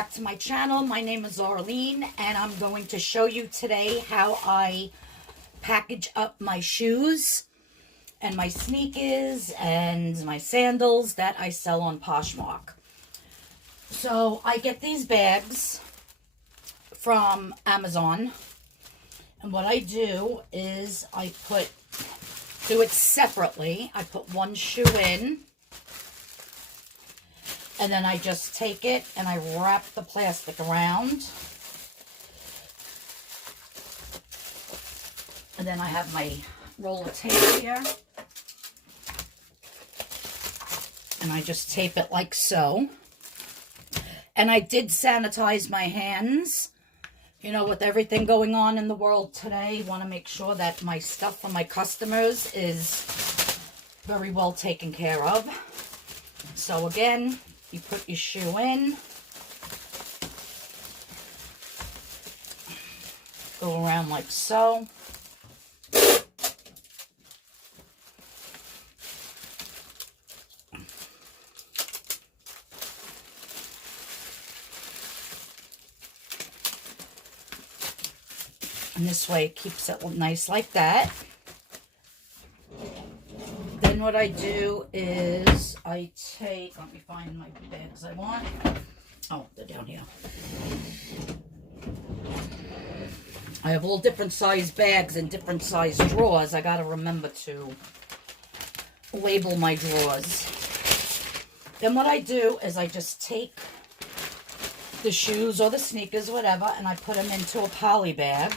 back to my channel. My name is Arlene, and I'm going to show you today how I package up my shoes and my sneakers and my sandals that I sell on Poshmark. So I get these bags from Amazon, and what I do is I do it separately. I put one shoe in, and then I just take it and I wrap the plastic around. And then I have my roll of tape here. And I just tape it like so. And I did sanitize my hands. You know, with everything going on in the world today, I want to make sure that my stuff for my customers is very well taken care of. So again, you put your shoe in, go around like so. And this way it keeps it nice like that. Then what I do is I take, let me find my bags I want. Oh, they're down here. I have all different size bags and different size drawers. I gotta remember to label my drawers. Then what I do is I just take the shoes or the sneakers, whatever, and I put them into a poly bag.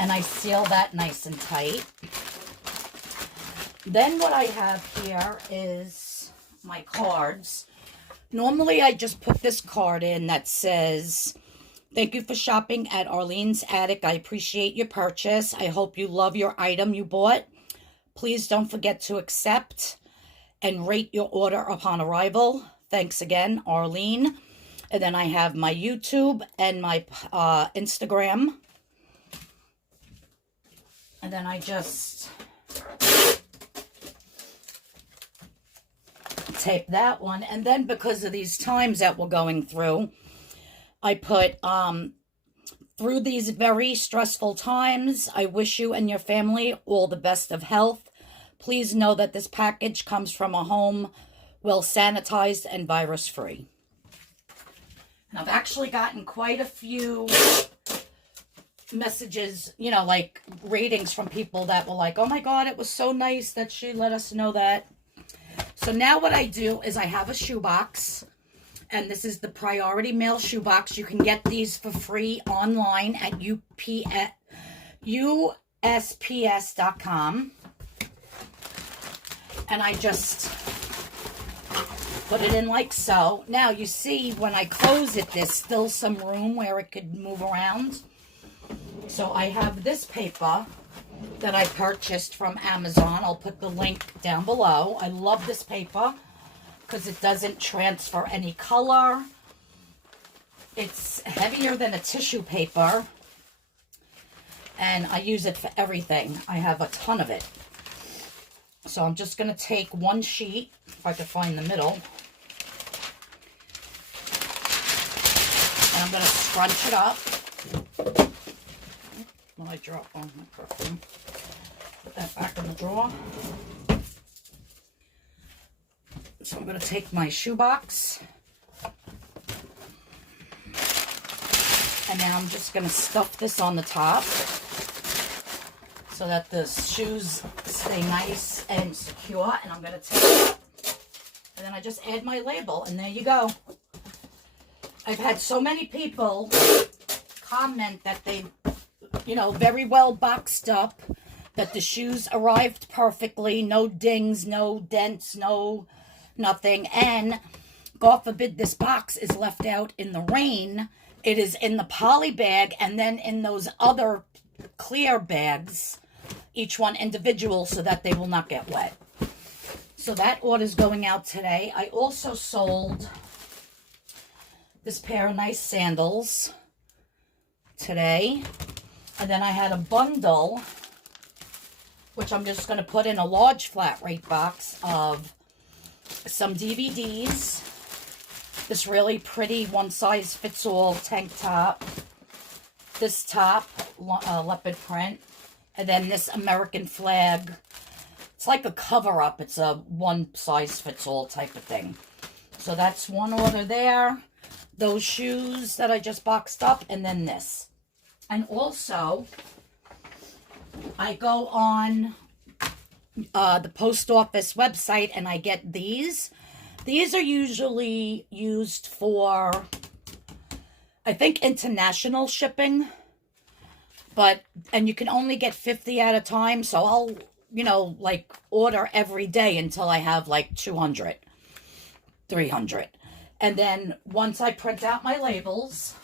And I seal that nice and tight. Then what I have here is my cards. Normally I just put this card in that says, "Thank you for shopping at Arlene's Attic. I appreciate your purchase. I hope you love your item you bought. Please don't forget to accept and rate your order upon arrival. Thanks again, Arlene." And then I have my YouTube and my Instagram. And then I just tape that one. And then because of these times that we're going through, I put, through these very stressful times, I wish you and your family all the best of health. Please know that this package comes from a home well sanitized and virus-free. And I've actually gotten quite a few messages, you know, like ratings from people that were like, "Oh my God, it was so nice that she let us know that." So now what I do is I have a shoebox, and this is the Priority Mail shoebox. You can get these for free online at USPS.com. And I just put it in like so. Now you see when I close it, there's still some room where it could move around. So I have this paper that I purchased from Amazon. I'll put the link down below. I love this paper because it doesn't transfer any color. It's heavier than a tissue paper, and I use it for everything. I have a ton of it. So I'm just going to take one sheet, if I can find the middle, and I'm going to scrunch it up. Well, I drop on my perfume. Put that back in the drawer. So I'm going to take my shoebox. And now I'm just going to stuff this on the top so that the shoes stay nice and secure. And I'm going to take it up. And then I just add my label. And there you go. I've had so many people comment that they, you know, very well boxed up, that the shoes arrived perfectly, no dings, no dents, no nothing. And God forbid this box is left out in the rain. It is in the poly bag and then in those other clear bags, each one individual, so that they will not get wet. So that order is going out today. I also sold this pair of nice sandals today. And then I had a bundle, which I'm just going to put in a large flat rate box, of some DVDs this really pretty one-size-fits-all tank top. This top, leopard print. And then this American flag. It's like a cover-up. It's a one-size-fits-all type of thing. So that's one order there. Those shoes that I just boxed up. And then this. And also, I go on the post office website and I get these. These are usually used for, I think, international shipping. And you can only get 50 at a time. So I'll, you know, like order every day until I have like 200, 300. And then once I print out my labels,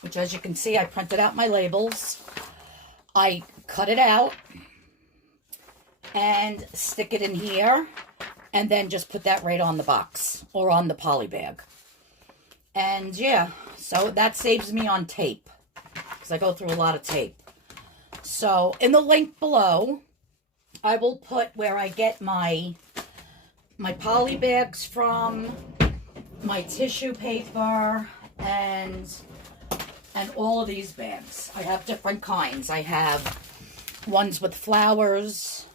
which as you can see, I printed out my labels, I cut it out and stick it in here. And then just put that right on the box or on the poly bag. And yeah, so that saves me on tape because I go through a lot of tape. So in the link below, I will put where I get my poly bags from, my tissue paper, and all of these bags. I have different kinds. I have ones with flowers.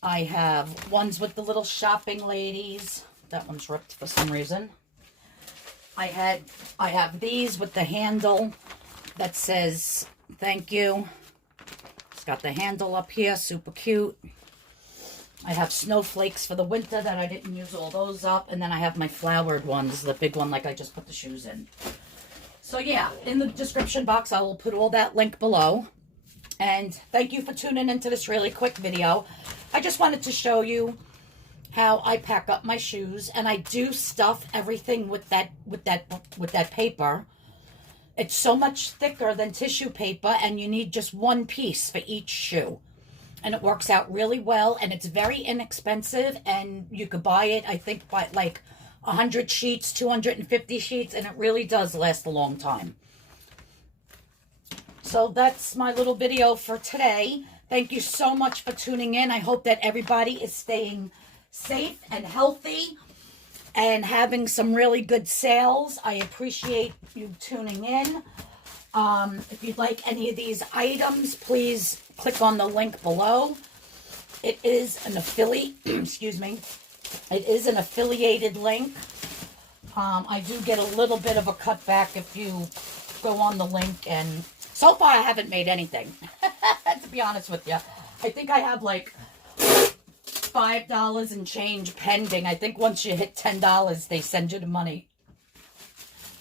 I have ones with the little shopping ladies. That one's ripped for some reason. I have these with the handle that says thank you. It's got the handle up here, super cute. I have snowflakes for the winter that I didn't use all those up. And then I have my flowered ones, the big one like I just put the shoes in. So yeah, in the description box, I will put all that link below. And thank you for tuning into this really quick video. I just wanted to show you how I pack up my shoes, and I do stuff everything with that paper. It's so much thicker than tissue paper, and you need just one piece for each shoe. And it works out really well, and it's very inexpensive, and you could buy it, I think, by like 100 sheets, 250 sheets, and it really does last a long time. So that's my little video for today. Thank you so much for tuning in. I hope that everybody is staying safe and healthy and having some really good sales. I appreciate you tuning in. If you'd like any of these items, please click on the link below. It is an affiliate, excuse me. It is an affiliated link. I do get a little bit of a cutback if you go on the link, and so far I haven't made anything. To be honest with you, I think I have like $5 and change pending. I think once you hit $10, they send you the money.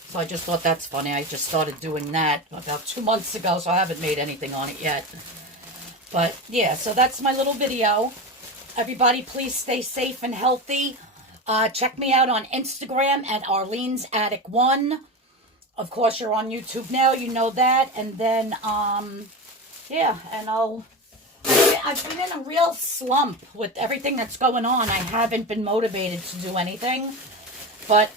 So I just thought that's funny. I just started doing that about 2 months ago, so I haven't made anything on it yet. But yeah, so that's my little video. Everybody, please stay safe and healthy. Check me out on Instagram at Arlene's Attic 1. Of course, you're on YouTube now. You know that. And then, yeah, and I've been in a real slump with everything that's going on. I haven't been motivated to do anything, but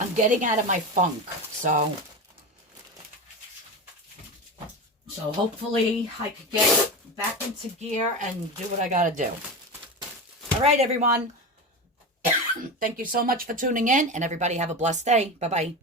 I'm getting out of my funk. So hopefully I could get back into gear and do what I got to do. All right, everyone. Thank you so much for tuning in, and everybody have a blessed day. Bye-bye.